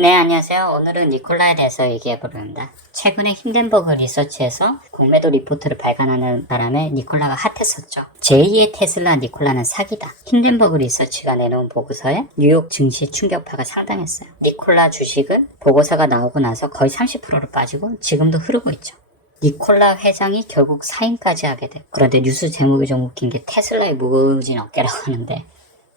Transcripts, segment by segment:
네, 안녕하세요. 오늘은 니콜라에 대해서 얘기해보려 합니다. 최근에 힌덴버그 리서치에서 공매도 리포트를 발간하는 바람에 니콜라가 핫했었죠. 제2의 테슬라 니콜라는 사기다. 힌덴버그 리서치가 내놓은 보고서에 뉴욕 증시 충격파가 상당했어요. 니콜라 주식은 보고서가 나오고 나서 거의 30%로 빠지고 지금도 흐르고 있죠. 니콜라 회장이 결국 사임까지 하게 돼. 그런데 뉴스 제목이 좀 웃긴 게 테슬라의 무거워진 어깨라고 하는데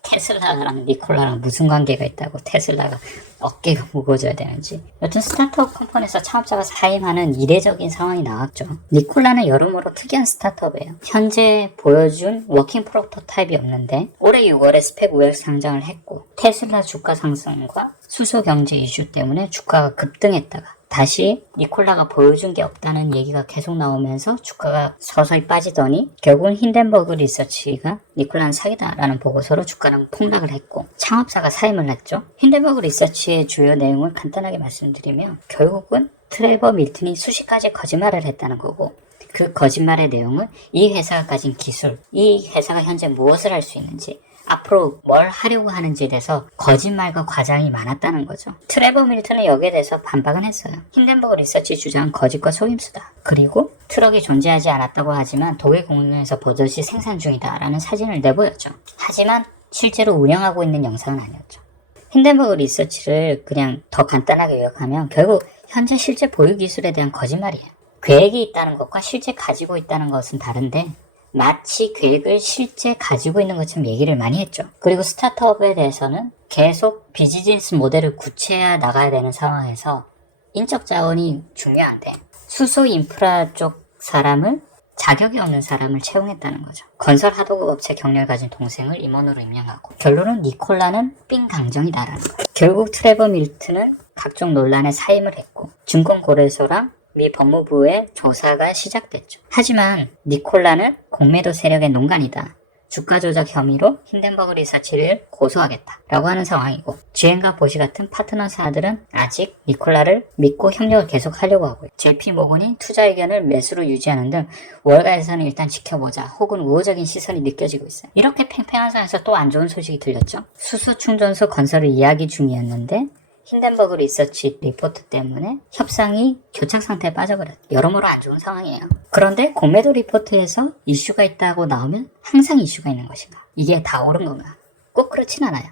테슬라랑 니콜라랑 무슨 관계가 있다고 테슬라가 어깨가 무거워져야 되는지. 여튼 스타트업 컴퍼니에서 창업자가 사임하는 이례적인 상황이 나왔죠. 니콜라는 여러모로 특이한 스타트업이에요. 현재 보여준 워킹 프로토타입이 없는데 올해 6월에 스펙 우열 상장을 했고 테슬라 주가 상승과 수소 경제 이슈 때문에 주가가 급등했다가 다시 니콜라가 보여준 게 없다는 얘기가 계속 나오면서 주가가 서서히 빠지더니 결국은 힌덴버그 리서치가 니콜라는 사기다라는 보고서로 주가는 폭락을 했고 창업자가 사임을 했죠. 힌덴버그 리서치의 주요 내용을 간단하게 말씀드리면 결국은 트레버 밀튼이 수십 가지 거짓말을 했다는 거고 그 거짓말의 내용은 이 회사가 가진 기술, 이 회사가 현재 무엇을 할 수 있는지 앞으로 뭘 하려고 하는지에 대해서 거짓말과 과장이 많았다는 거죠. 트레버 밀튼은 여기에 대해서 반박은 했어요. 힌덴버그 리서치 주장은 거짓과 속임수다. 그리고 트럭이 존재하지 않았다고 하지만 독일 공장에서 보듯이 생산 중이다 라는 사진을 내보였죠. 하지만 실제로 운영하고 있는 영상은 아니었죠. 힌덴버그 리서치를 그냥 더 간단하게 요약하면 결국 현재 실제 보유 기술에 대한 거짓말이에요. 계획이 있다는 것과 실제 가지고 있다는 것은 다른데 마치 계획을 실제 가지고 있는 것처럼 얘기를 많이 했죠. 그리고 스타트업에 대해서는 계속 비즈니스 모델을 구체화 나가야 되는 상황에서 인적 자원이 중요한데 수소 인프라 쪽 사람을 자격이 없는 사람을 채용했다는 거죠. 건설 하도급 업체 경력을 가진 동생을 임원으로 임명하고 결론은 니콜라는 삥 강정이다라는 거예요. 결국 트레버 밀튼은 각종 논란에 사임을 했고 증권거래소랑 미 법무부의 조사가 시작됐죠. 하지만 니콜라는 공매도 세력의 농간이다. 주가 조작 혐의로 힌덴버그 리서치를 고소하겠다라고 하는 상황이고 GM과 보시 같은 파트너사들은 아직 니콜라를 믿고 협력을 계속하려고 하고요. JP모건이 투자 의견을 매수로 유지하는 등 월가에서는 일단 지켜보자 혹은 우호적인 시선이 느껴지고 있어요. 이렇게 팽팽한 상황에서 또 안 좋은 소식이 들렸죠. 수소 충전소 건설을 이야기 중이었는데 힌덴버그 리서치 리포트 때문에 협상이 교착 상태에 빠져버렸죠. 여러모로 안 좋은 상황이에요. 그런데 공매도 리포트에서 이슈가 있다고 나오면 항상 이슈가 있는 것인가? 이게 다 옳은 건가? 꼭 그렇진 않아요.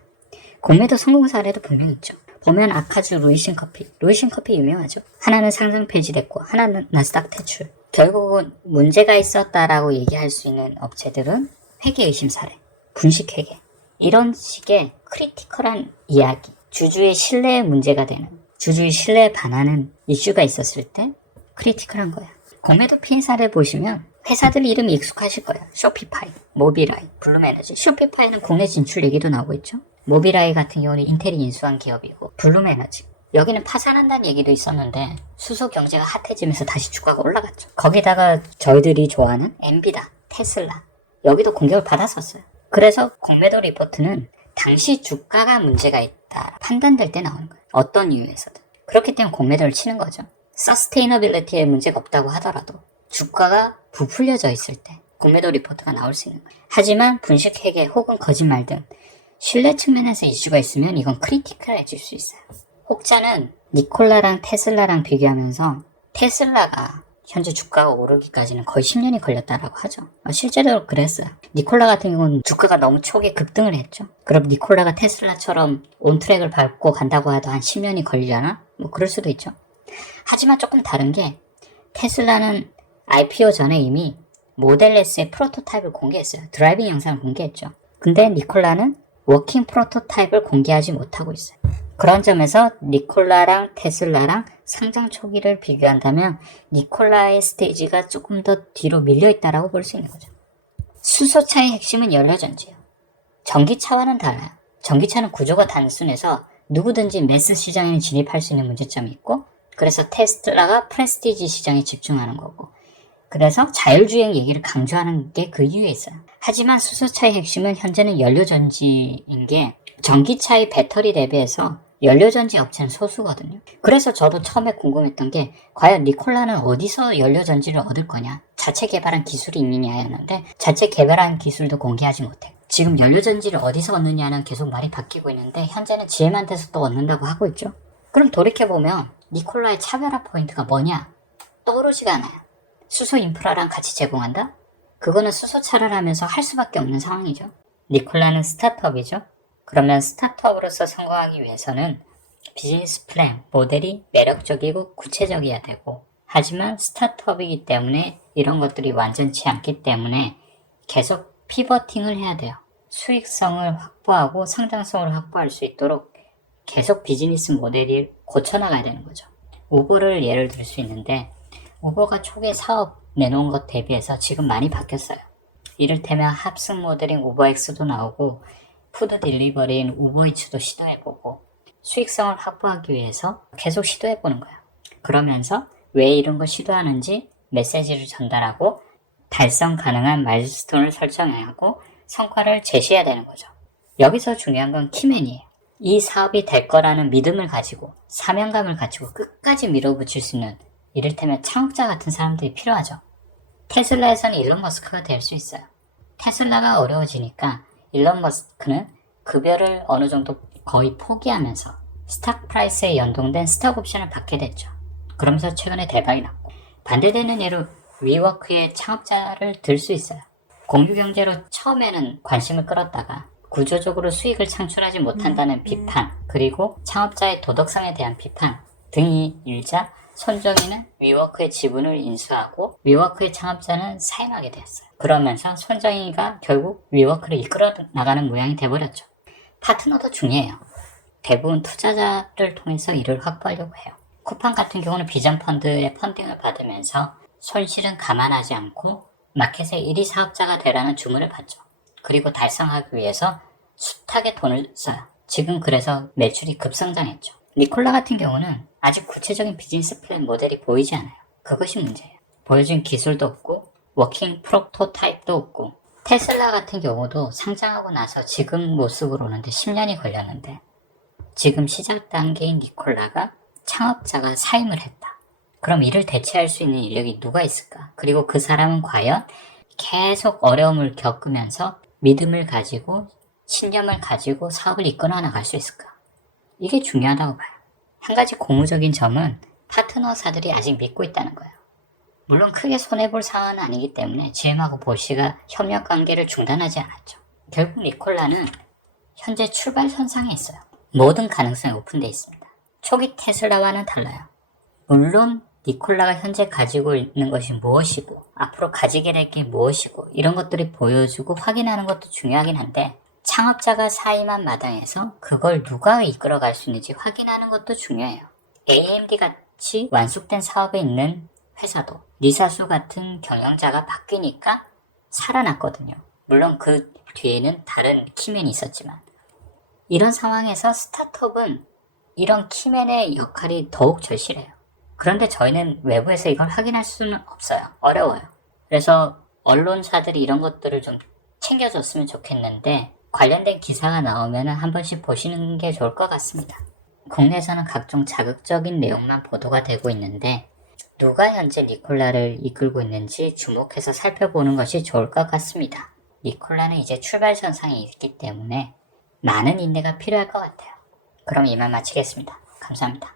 공매도 성공 사례도 분명히 있죠. 보면 아카주 루이신 커피 유명하죠. 하나는 상장 폐지됐고 하나는 나스닥 퇴출. 결국은 문제가 있었다라고 얘기할 수 있는 업체들은 회계 의심 사례, 분식 회계 이런 식의 크리티컬한 이야기 주주의 신뢰에 문제가 되는, 주주의 신뢰에 반하는 이슈가 있었을 때 크리티컬한 거야. 공매도 피해 사례 보시면 회사들 이름이 익숙하실 거예요. 쇼피파이, 모비라이, 블룸에너지. 쇼피파이는 국내 진출 얘기도 나오고 있죠. 모비라이 같은 경우는 인텔이 인수한 기업이고 블룸에너지. 여기는 파산한다는 얘기도 있었는데 수소 경제가 핫해지면서 다시 주가가 올라갔죠. 거기다가 저희들이 좋아하는 엔비다, 테슬라 여기도 공격을 받았었어요. 그래서 공매도 리포트는 당시 주가가 문제가 있다 판단될 때 나오는 거예요. 어떤 이유에서든. 그렇기 때문에 공매도를 치는 거죠. 서스테이너빌리티에 문제가 없다고 하더라도 주가가 부풀려져 있을 때 공매도 리포트가 나올 수 있는 거예요. 하지만 분식 회계 혹은 거짓말 등 신뢰 측면에서 이슈가 있으면 이건 크리티컬해질 수 있어요. 혹자는 니콜라랑 테슬라랑 비교하면서 테슬라가 현재 주가가 오르기까지는 거의 10년이 걸렸다라고 하죠. 실제로 그랬어요. 니콜라 같은 경우는 주가가 너무 초기에 급등을 했죠. 그럼 니콜라가 테슬라처럼 온트랙을 밟고 간다고 해도 한 10년이 걸리려나? 뭐 그럴 수도 있죠. 하지만 조금 다른 게 테슬라는 IPO 전에 이미 모델 S의 프로토타입을 공개했어요. 드라이빙 영상을 공개했죠. 근데 니콜라는 워킹 프로토타입을 공개하지 못하고 있어요. 그런 점에서 니콜라랑 테슬라랑 상장 초기를 비교한다면 니콜라의 스테이지가 조금 더 뒤로 밀려있다라고 볼 수 있는 거죠. 수소차의 핵심은 연료전지예요. 전기차와는 달라요. 전기차는 구조가 단순해서 누구든지 매스 시장에 진입할 수 있는 문제점이 있고 그래서 테슬라가 프레스티지 시장에 집중하는 거고 그래서 자율주행 얘기를 강조하는 게 그 이유에 있어요. 하지만 수소차의 핵심은 현재는 연료전지인 게 전기차의 배터리 대비해서 연료전지 업체는 소수거든요. 그래서 저도 처음에 궁금했던 게 과연 니콜라는 어디서 연료전지를 얻을 거냐 자체 개발한 기술이 있느냐였는데 자체 개발한 기술도 공개하지 못해. 지금 연료전지를 어디서 얻느냐는 계속 말이 바뀌고 있는데 현재는 GM한테서 또 얻는다고 하고 있죠. 그럼 돌이켜보면 니콜라의 차별화 포인트가 뭐냐? 떠오르지가 않아요. 수소 인프라랑 같이 제공한다? 그거는 수소차를 하면서 할 수밖에 없는 상황이죠. 니콜라는 스타트업이죠. 그러면 스타트업으로서 성공하기 위해서는 비즈니스 플랜, 모델이 매력적이고 구체적이어야 되고, 하지만 스타트업이기 때문에 이런 것들이 완전치 않기 때문에 계속 피버팅을 해야 돼요. 수익성을 확보하고 상장성을 확보할 수 있도록 계속 비즈니스 모델이 고쳐나가야 되는 거죠. 우버를 예를 들 수 있는데, 우버가 초기에 사업 내놓은 것 대비해서 지금 많이 바뀌었어요. 이를테면 합승 모델인 우버엑스도 나오고, 푸드 딜리버리인 우버이츠도 시도해보고, 수익성을 확보하기 위해서 계속 시도해보는 거예요. 그러면서 왜 이런 걸 시도하는지 메시지를 전달하고 달성 가능한 마일스톤을 설정하고 성과를 제시해야 되는 거죠. 여기서 중요한 건 키맨이에요. 이 사업이 될 거라는 믿음을 가지고 사명감을 가지고 끝까지 밀어붙일 수 있는 이를테면 창업자 같은 사람들이 필요하죠. 테슬라에서는 일론 머스크가 될 수 있어요. 테슬라가 어려워지니까 일론 머스크는 급여를 어느 정도 거의 포기하면서 스탁 프라이스에 연동된 스탁 옵션을 받게 됐죠. 그러면서 최근에 대박이 났고, 반대되는 예로 위워크의 창업자를 들 수 있어요. 공유경제로 처음에는 관심을 끌었다가 구조적으로 수익을 창출하지 못한다는 비판, 그리고 창업자의 도덕성에 대한 비판 등이 일자 손정희는 위워크의 지분을 인수하고 위워크의 창업자는 사임하게 되었어요. 그러면서 손정희가 결국 위워크를 이끌어 나가는 모양이 돼버렸죠. 파트너도 중요해요. 대부분 투자자를 통해서 이를 확보하려고 해요. 쿠팡 같은 경우는 비전 펀드의 펀딩을 받으면서 손실은 감안하지 않고 마켓의 1위 사업자가 되라는 주문을 받죠. 그리고 달성하기 위해서 숱하게 돈을 써요. 지금 그래서 매출이 급성장했죠. 니콜라 같은 경우는 아직 구체적인 비즈니스 플랜 모델이 보이지 않아요. 그것이 문제예요. 보여준 기술도 없고 워킹 프로토타입도 없고, 테슬라 같은 경우도 상장하고 나서 지금 모습으로 오는데 10년이 걸렸는데, 지금 시작 단계인 니콜라가 창업자가 사임을 했다. 그럼 이를 대체할 수 있는 인력이 누가 있을까? 그리고 그 사람은 과연 계속 어려움을 겪으면서 믿음을 가지고 신념을 가지고 사업을 이끌어 나갈 수 있을까? 이게 중요하다고 봐요. 한 가지 고무적인 점은 파트너사들이 아직 믿고 있다는 거예요. 물론 크게 손해볼 상황은 아니기 때문에 GM하고 보쉬가 협력 관계를 중단하지 않았죠. 결국 니콜라는 현재 출발선상에 있어요. 모든 가능성이 오픈되어 있습니다. 초기 테슬라와는 달라요. 물론 니콜라가 현재 가지고 있는 것이 무엇이고 앞으로 가지게 될 게 무엇이고 이런 것들이 보여주고 확인하는 것도 중요하긴 한데, 창업자가 사임한 마당에서 그걸 누가 이끌어갈 수 있는지 확인하는 것도 중요해요. AMD 같이 완숙된 사업에 있는 회사도 리사수 같은 경영자가 바뀌니까 살아났거든요. 물론 그 뒤에는 다른 키맨이 있었지만, 이런 상황에서 스타트업은 이런 키맨의 역할이 더욱 절실해요. 그런데 저희는 외부에서 이걸 확인할 수는 없어요. 어려워요. 그래서 언론사들이 이런 것들을 좀 챙겨줬으면 좋겠는데, 관련된 기사가 나오면 한 번씩 보시는 게 좋을 것 같습니다. 국내에서는 각종 자극적인 내용만 보도가 되고 있는데, 누가 현재 니콜라를 이끌고 있는지 주목해서 살펴보는 것이 좋을 것 같습니다. 니콜라는 이제 출발선상에 있기 때문에 많은 인내가 필요할 것 같아요. 그럼 이만 마치겠습니다. 감사합니다.